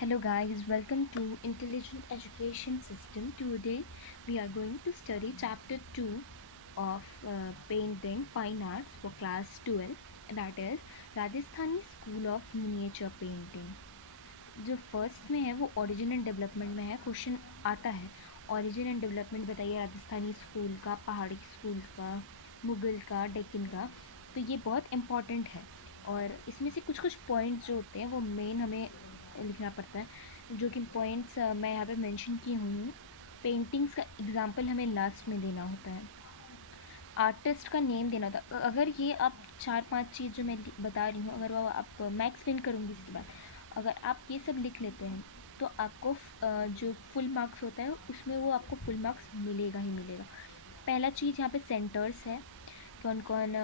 Hello guys, welcome to Intelligent Education System. Today we are going to study chapter 2 of Painting Fine Arts for class 12, that is Rajasthani School of Miniature Painting. जो first में है वो origin and development में है. Question आता है origin and development बताइए Rajasthani school का, पहाड़ी स्कूल का, मुगल का, डेक्कन का. तो ये बहुत इम्पॉर्टेंट है और इसमें से कुछ कुछ पॉइंट्स जो होते हैं वो मेन हमें लिखना पड़ता है, जो कि पॉइंट्स मैं यहाँ पे मेंशन की हुई हूँ. पेंटिंग्स का एग्जांपल हमें लास्ट में देना होता है, आर्टिस्ट का नेम देना होता है. अगर ये आप 4-5 चीज़ जो मैं बता रही हूँ, अगर वो आप मैं एक्सप्लेन करूँगी इसके बाद, अगर आप ये सब लिख लेते हैं तो आपको जो फुल मार्क्स होता है उसमें वो आपको फुल मार्क्स मिलेगा ही मिलेगा. पहला चीज़ यहाँ पे सेंटर्स है, कौन कौन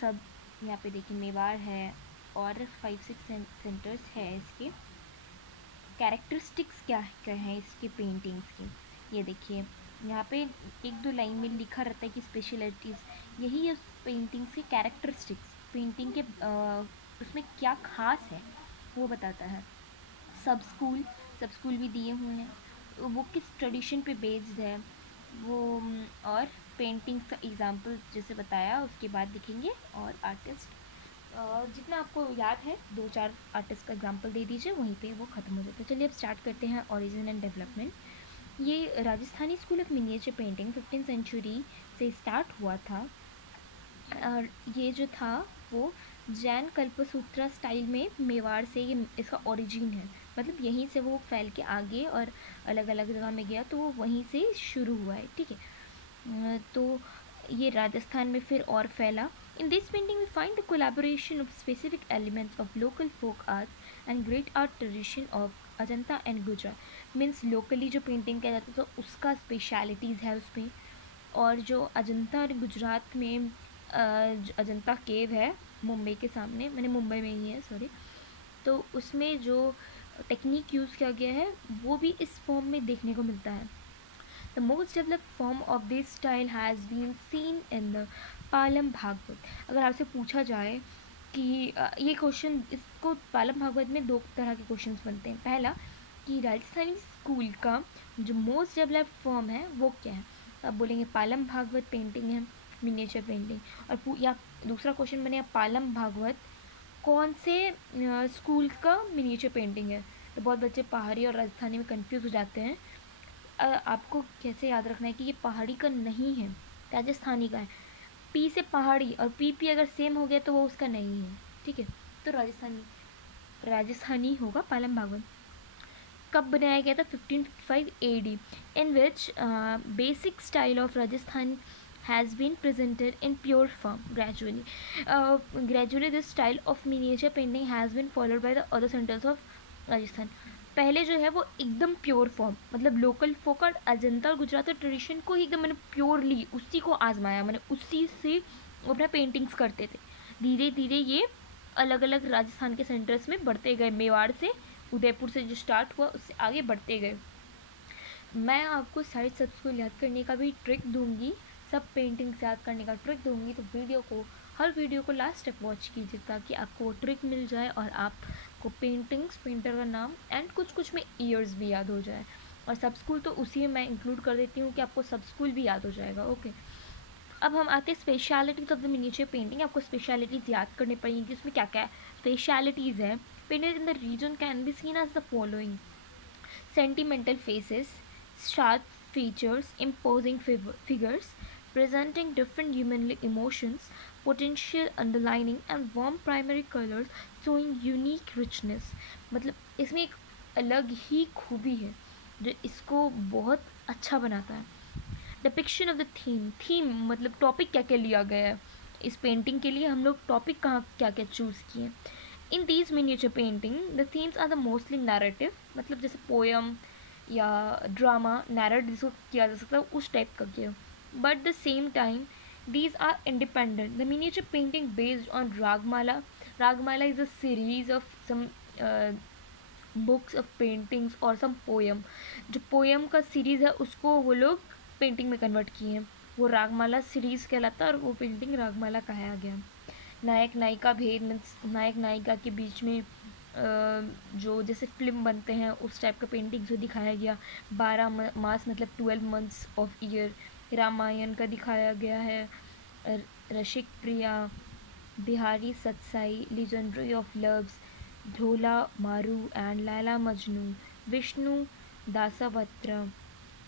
सब यहाँ पे देखिए मेवाड़ है और 5-6 सेंटर्स है. इसके कैरेक्टरिस्टिक्स क्या क्या हैं इसकी पेंटिंग्स की, ये देखिए यहाँ पे 1-2 लाइन में लिखा रहता है कि स्पेशलिटीज़ यही है उस पेंटिंग्स के कैरेक्टरिस्टिक्स. पेंटिंग के उसमें क्या खास है वो बताता है. सब स्कूल भी दिए हुए हैं, वो किस ट्रेडिशन पे बेस्ड है वो, और पेंटिंग्स का एग्जांपल जैसे बताया उसके बाद दिखेंगे. और आर्टिस्ट जितना आपको याद है 2-4 आर्टिस्ट का एग्जांपल दे दीजिए, वहीं पे वो ख़त्म हो जाता है. चलिए अब स्टार्ट करते हैं ओरिजिन एंड डेवलपमेंट. ये Rajasthani school of miniature painting 15th century से स्टार्ट हुआ था और ये जो था वो जैन कल्पसूत्रा स्टाइल में मेवाड़ से ये इसका ओरिजिन है. मतलब यहीं से वो फैल के आगे और अलग अलग जगह में गया तो वो वहीं से शुरू हुआ है. ठीक है, तो ये राजस्थान में फिर और फैला. In this painting we find the collaboration of specific elements of local folk arts and great art tradition of Ajanta and Gujarat. Means locally जो पेंटिंग किया जाता है तो उसका स्पेशलिटीज़ है उसमें. और जो अजंता और गुजरात में अजंता केव है मुंबई के सामने, मैंने मुंबई में ही है सॉरी, तो उसमें जो टेक्निक यूज़ किया गया है वो भी इस फॉर्म में देखने को मिलता है. The most developed form of this style has been seen in the Palam Bhagavata. अगर आपसे पूछा जाए कि ये क्वेश्चन, इसको पालम भागवत में 2 तरह के क्वेश्चन बनते हैं. पहला कि राजस्थानी स्कूल का जो मोस्ट डेवलप्ड फॉर्म है वो क्या है, तो आप बोलेंगे पालम भागवत पेंटिंग है, मिनिएचर पेंटिंग. और या दूसरा क्वेश्चन बनेगा पालम भागवत कौन से स्कूल का मिनिएचर पेंटिंग है. तो बहुत बच्चे पहाड़ी और राजस्थानी में कंफ्यूज हो जाते हैं. आपको कैसे याद रखना है कि ये पहाड़ी का नहीं है, राजस्थानी का है. पी से पहाड़ी और पी अगर सेम हो गया तो वो उसका नहीं है. ठीक है, तो राजस्थानी होगा पालम भागवत. कब बनाया गया था? 1555 AD, in which basic style of Rajasthan has been presented in pure form gradually. Gradually this style of miniature painting has been followed by the other centers of Rajasthan. पहले जो है वो एकदम प्योर फॉर्म, मतलब लोकल फोक आर्ट अजंता और Gujarati tradition को एकदम मैंने प्योरली उसी को आजमाया, मैंने उसी से अपना पेंटिंग्स करते थे. धीरे धीरे ये अलग अलग राजस्थान के सेंटर्स में बढ़ते गए. मेवाड़ से, उदयपुर से जो स्टार्ट हुआ उससे आगे बढ़ते गए. मैं आपको साइड सबको याद करने का भी ट्रिक दूंगी, सब पेंटिंग्स याद करने का ट्रिक दूंगी, तो हर वीडियो को लास्ट तक वॉच कीजिए ताकि आपको वो ट्रिक मिल जाए और आपको पेंटिंग्स, पेंटर का नाम एंड कुछ में ईयर्स भी याद हो जाए. और सब स्कूल तो उसी में मैं इंक्लूड कर देती हूँ कि आपको सब स्कूल भी याद हो जाएगा. ओके, अब हम आते हैं specialities of the miniature painting. आपको स्पेशलिटीज़ याद करनी पड़ेंगी, उसमें क्या क्या स्पेशलिटीज़ है. Painted in the region can be seen as the following: sentimental faces, sharp features, imposing figures, presenting different human emotions, potential underlining, and warm primary colors showing unique richness. मतलब इसमें एक अलग ही खूबी है जो इसको बहुत अच्छा बनाता है. डिपिक्शन ऑफ द थीम मतलब टॉपिक क्या क्या लिया गया है इस पेंटिंग के लिए, हम लोग टॉपिक कहाँ क्या क्या चूज़ किए. In these miniature painting the themes are the mostly narrative, मतलब जैसे पोयम या ड्रामा नैरेट जिसको किया जा सकता है उस टाइप का किया. But the same time these are independent. The miniature painting based on Ragmala. Ragmala is a series of some books of paintings और some poem. जो poem का सीरीज़ है उसको वो लोग पेंटिंग में कन्वर्ट किए हैं, वो रागमाला सीरीज़ कहलाता है और वो पेंटिंग रागमाला कहा गया. नायक नायिका भेद, नायक नायिका के बीच में जो जैसे फिल्म बनते हैं उस टाइप का पेंटिंग जो दिखाया गया। 12 मास मतलब 12 मंथ्स ऑफ ईयर, रामायण का दिखाया गया है। Rasik Priya, Bihari Satsai, legendary of loves, Dhola Maru and Laila Majnu, Vishnu Dashavatar,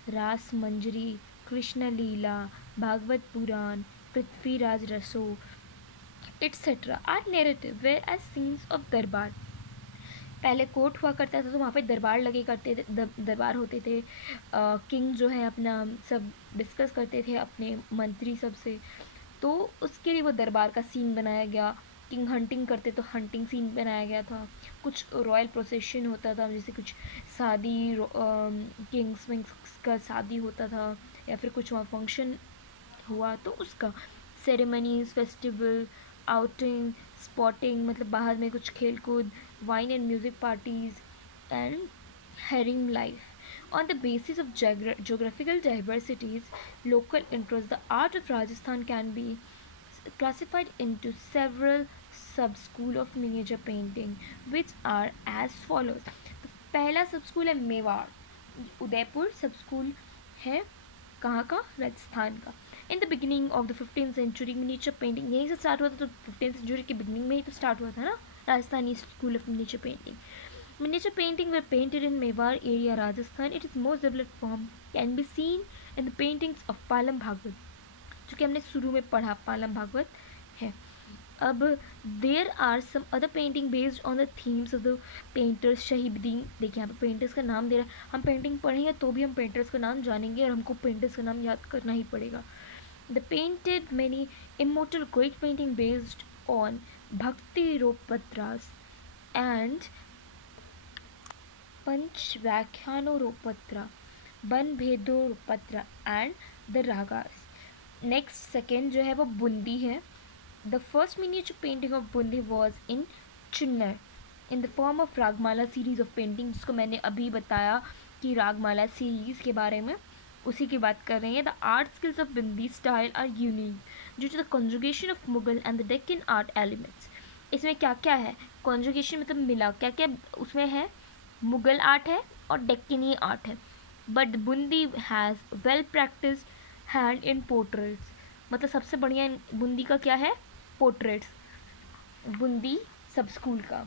Ras Manjari, Krishna Leela, Bhagavata Purana, Prithviraj Raso etc. Are narrative whereas scenes of darbar. पहले कोर्ट हुआ करता था तो वहाँ पे दरबार लगे करते थे, दरबार होते थे। किंग जो है अपना सब डिस्कस करते थे अपने मंत्री सब से, तो उसके लिए वो दरबार का सीन बनाया गया। किंग हंटिंग करते तो हंटिंग सीन बनाया गया था। कुछ रॉयल प्रोसेशन होता था, जैसे कुछ शादी, किंग्स विंग्स का शादी होता था या फिर कुछ वहाँ फंक्शन हुआ तो उसका सेरेमनीज, फेस्टिवल, आउटिंग, स्पॉटिंग मतलब बाहर में कुछ खेल कूद, wine and music parties and harem life. On the basis of geographical diversities, local interests, the art of Rajasthan can be classified into several sub-school of miniature painting, which are as follows. तो पहला सब school है मेवाड़, उदयपुर सब school है कहाँ का, राजस्थान का। In the beginning of the 15th century miniature painting यहीं से स्टार्ट हुआ था, तो 15th सेंचुरी के बिगिनिंग में ही तो स्टार्ट हुआ था ना Rajasthani school of miniature painting. Miniature painting were painted in Mewar area, Rajasthan. It is most developed form can be seen in the paintings of Palam Bhagavata, जो कि हमने शुरू में पढ़ा पालम भागवत है। अब there are some other painting based on the themes of the painters Shahibuddin. देखिए यहाँ पे पेंटर्स का नाम दे रहा है, हम पेंटिंग पढ़ेंगे तो भी हम पेंटर्स का नाम जानेंगे और हमको पेंटर्स का नाम याद करना ही पड़ेगा। The painted many immortal great painting based on bhakti रोपत्रास एंड पंच व्याख्यानोपत्रा, बन भेदोपत्रा and the ragas. Next second जो है वो बूंदी है। The first miniature painting of Bundi was in Chunar in the form of Ragamala series of painting, जिसको मैंने अभी बताया कि रागमाला सीरीज के बारे में, उसी की बात कर रहे हैं। The art skills of Bundi style are unique due to the conjugation of Mughal and the Deccan art elements. इसमें क्या क्या है, कॉन्जुगेशन मतलब मिला, क्या क्या उसमें है, मुगल आर्ट है और डेक्कनी आर्ट है। But Bundi has well practised hand in portraits, मतलब सबसे बढ़िया बूंदी का क्या है, पोर्ट्रेट्स, बूंदी सब स्कूल का।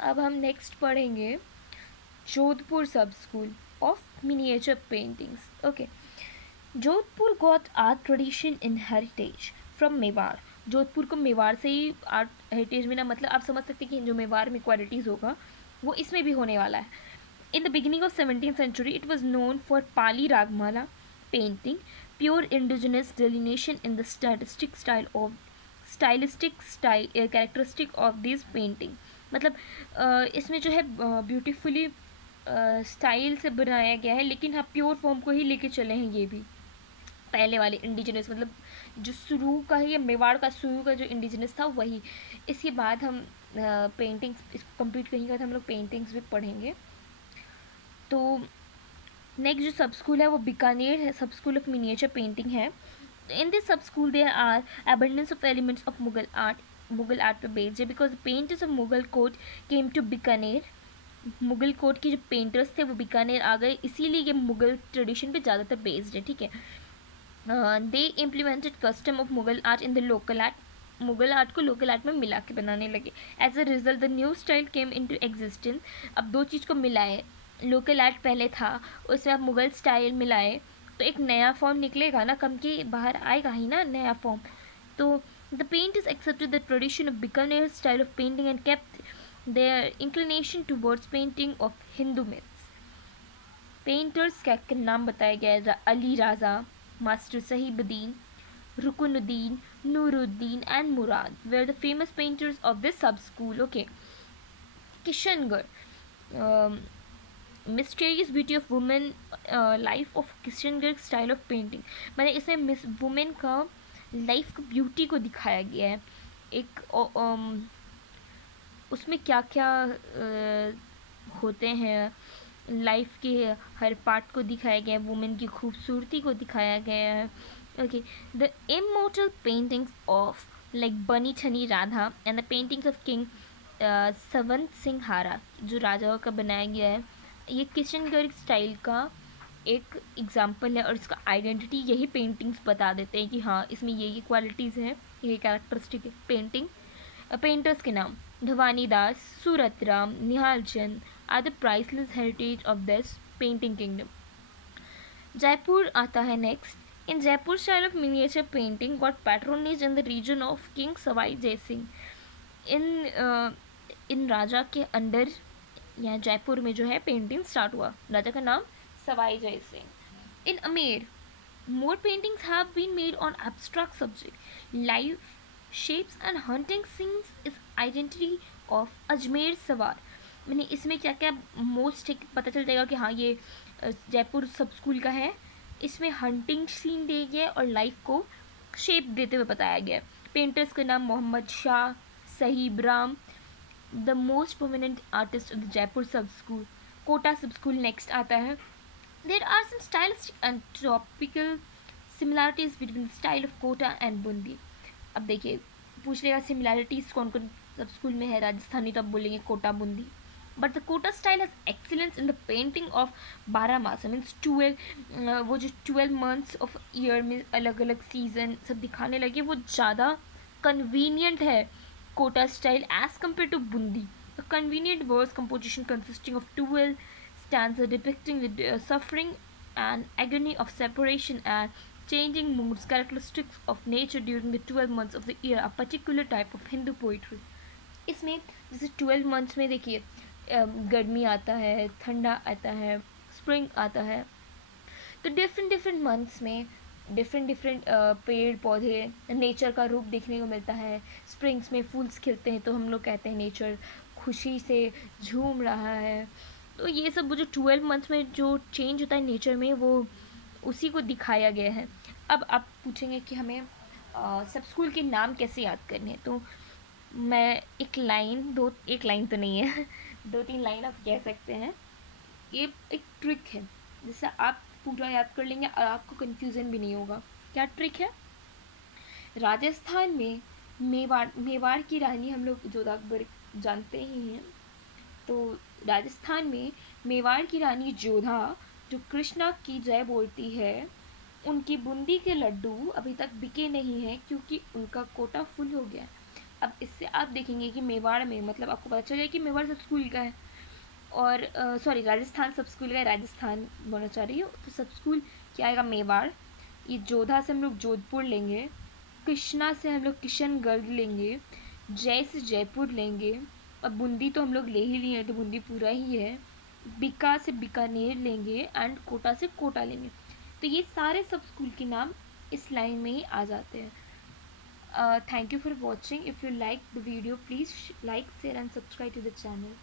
अब हम नेक्स्ट पढ़ेंगे जोधपुर सब school of miniature paintings. Okay, Jodhpur got art tradition in heritage from Mewar. Jodhpur को मेवाड़ से ही आर्ट हेरिटेज मिला, मतलब आप समझ सकते हैं कि जो मेवाड़ में क्वालिटीज़ होगा वो इसमें भी होने वाला है। In the beginning of 17th century it was known for Pali Ragamala painting, pure indigenous delineation in the stylistic style characteristic of this painting. मतलब इसमें जो है ब्यूटीफुली स्टाइल से बनाया गया है, लेकिन हाँ प्योर फॉर्म को ही लेके चले हैं ये भी। पहले वाले इंडिजिनस मतलब जो शुरू का है, या मेवाड़ का शुरू का जो इंडिजिनस था वही। इसके बाद हम पेंटिंग्स इसको कंप्लीट करेंगे तो हम लोग पेंटिंग्स भी पढ़ेंगे। तो नेक्स्ट जो सब स्कूल है वो बीकानेर है, सब स्कूल ऑफ मिनिएचर पेंटिंग है। In this sub school there are abundance of elements of Mughal art पे बेस्ड है, because the painters of Mughal court came to Bikaner. Mughal court के जो पेंटर्स थे वो बीकानेर आ गए, इसीलिए ये मुगल ट्रेडिशन पे ज़्यादातर बेस्ड है, ठीक है। They implemented custom of Mughal art in the local art, Mughal art को लोकल आर्ट में मिला के बनाने लगे। As a result the new style came into existence. अब दो चीज़ को मिलाए, लोकल आर्ट पहले था उसमें अब मुगल स्टाइल मिलाए तो एक नया फॉर्म निकलेगा ना, कम के बाहर आएगा ही ना नया फॉर्म। तो the paint is accepted the tradition of Bikaner style of painting and kept their inclination towards painting of Hindu myths. Painters का नाम बताया गया है, Ali Raja, master Sahibuddin, Rukunuddin, Nuruddin and Murad were the famous painters of this sub-school. Okay, Kishangarh, mysterious beauty of woman, life of Kishangarh style of painting। मैंने इसमें miss women का life का beauty को दिखाया गया है। एक उसमें क्या क्या होते हैं, लाइफ के हर पार्ट को दिखाया गया है, वुमेन की खूबसूरती को दिखाया गया है। Okay, the immortal paintings of like Bunny Chani Radha and the paintings of King सवंत Singh हारा जो राजाओं का बनाया गया है, ये किशनगढ़ स्टाइल का एक एग्जाम्पल है और इसका आइडेंटिटी यही पेंटिंग्स बता देते हैं कि हाँ इसमें ये क्वालिटीज़ हैं, ये कैरेक्टरिस्टिक है। पेंटर्स के नाम Bhawani Das, Suratram, Nihal Chand are the priceless heritage of this painting kingdom. Jaipur आता है next. In Jaipur style of miniature painting got patronage in the region of king Sawai Jai Singh. इन राजा के अंडर यहाँ जयपुर में जो है पेंटिंग स्टार्ट हुआ। राजा का नाम सवाई जय सिंह। इन अमेर more paintings have been made on abstract subject. Life, shapes and hunting scenes is identity of Ajmer सवार। मैंने इसमें क्या क्या मोस्ट पता चल जाएगा कि हाँ ये जयपुर सब स्कूल का है। इसमें हंटिंग सीन दिए गए और लाइफ को शेप देते हुए बताया गया। पेंटर्स का नाम Mohammad Shah, Sahib Ram, the most prominent artist of the Jaipur sub school. Kota सब स्कूल नेक्स्ट आता है। There are some stylistic and topical similarities between the style of Kota and Bundi. अब देखिए पूछ लेगा सिमिलैरिटीज़ कौन कौन सब स्कूल में है राजस्थानी, तो अब बोलेंगे Kota Bundi. But the Kota style has excellence in the painting of 12 मास, मीन्स 12 वो जो 12 मंथ्स ऑफ ईयर में अलग अलग सीजन सब दिखाने लगे, वो ज़्यादा कन्वीनियंट है Kota style as compare to Bundi. The convenient verse composition consisting of 12 stanza depicting the suffering and agony of separation and changing moods characteristics of nature during the 12 months of the year, a particular type of Hindu poetry। इसमें जैसे 12 months में देखिए गर्मी आता है, ठंडा आता है, स्प्रिंग आता है, तो डिफरेंट मंथ्स में डिफरेंट पेड़ पौधे नेचर का रूप देखने को मिलता है। स्प्रिंग्स में फूल्स खिलते हैं तो हम लोग कहते हैं नेचर खुशी से झूम रहा है। तो ये सब वो जो 12 मंथ्स में जो चेंज होता है नेचर में, वो उसी को दिखाया गया है। अब आप पूछेंगे कि हमें सब स्कूल के नाम कैसे याद करने हैं, तो मैं एक लाइन तो नहीं है 2-3 लाइन आप कह सकते हैं। ये एक ट्रिक है जिससे आप पूरा याद कर लेंगे और आपको कन्फ्यूज़न भी नहीं होगा। क्या ट्रिक है? राजस्थान में मेवाड़ की रानी हम लोग जोधा अकबर जानते ही हैं। तो राजस्थान में मेवाड़ की रानी जोधा जो कृष्णा की जय बोलती है, उनकी बूंदी के लड्डू अभी तक बिके नहीं हैं क्योंकि उनका कोटा फुल हो गया। अब इससे आप देखेंगे कि मेवाड़ में, मतलब आपको पता चल जाए कि मेवाड़ सब स्कूल का है और सॉरी राजस्थान सब स्कूल का है, राजस्थान बोलना चाह रही हूँ। तो सब स्कूल क्या आएगा? मेवाड़। ये जोधा से हम लोग जोधपुर लेंगे, कृष्णा से हम लोग किशनगढ़ लेंगे, जय से जयपुर लेंगे, अब बूंदी तो हम लोग ले ही लिए हैं तो बूंदी पूरा ही है, बीका से बीकानेर लेंगे एंड कोटा से कोटा लेंगे। तो ये सारे सब स्कूल के नाम इस लाइन में ही आ जाते हैं। Thank you for watching. If you like the video please like share and subscribe to the channel.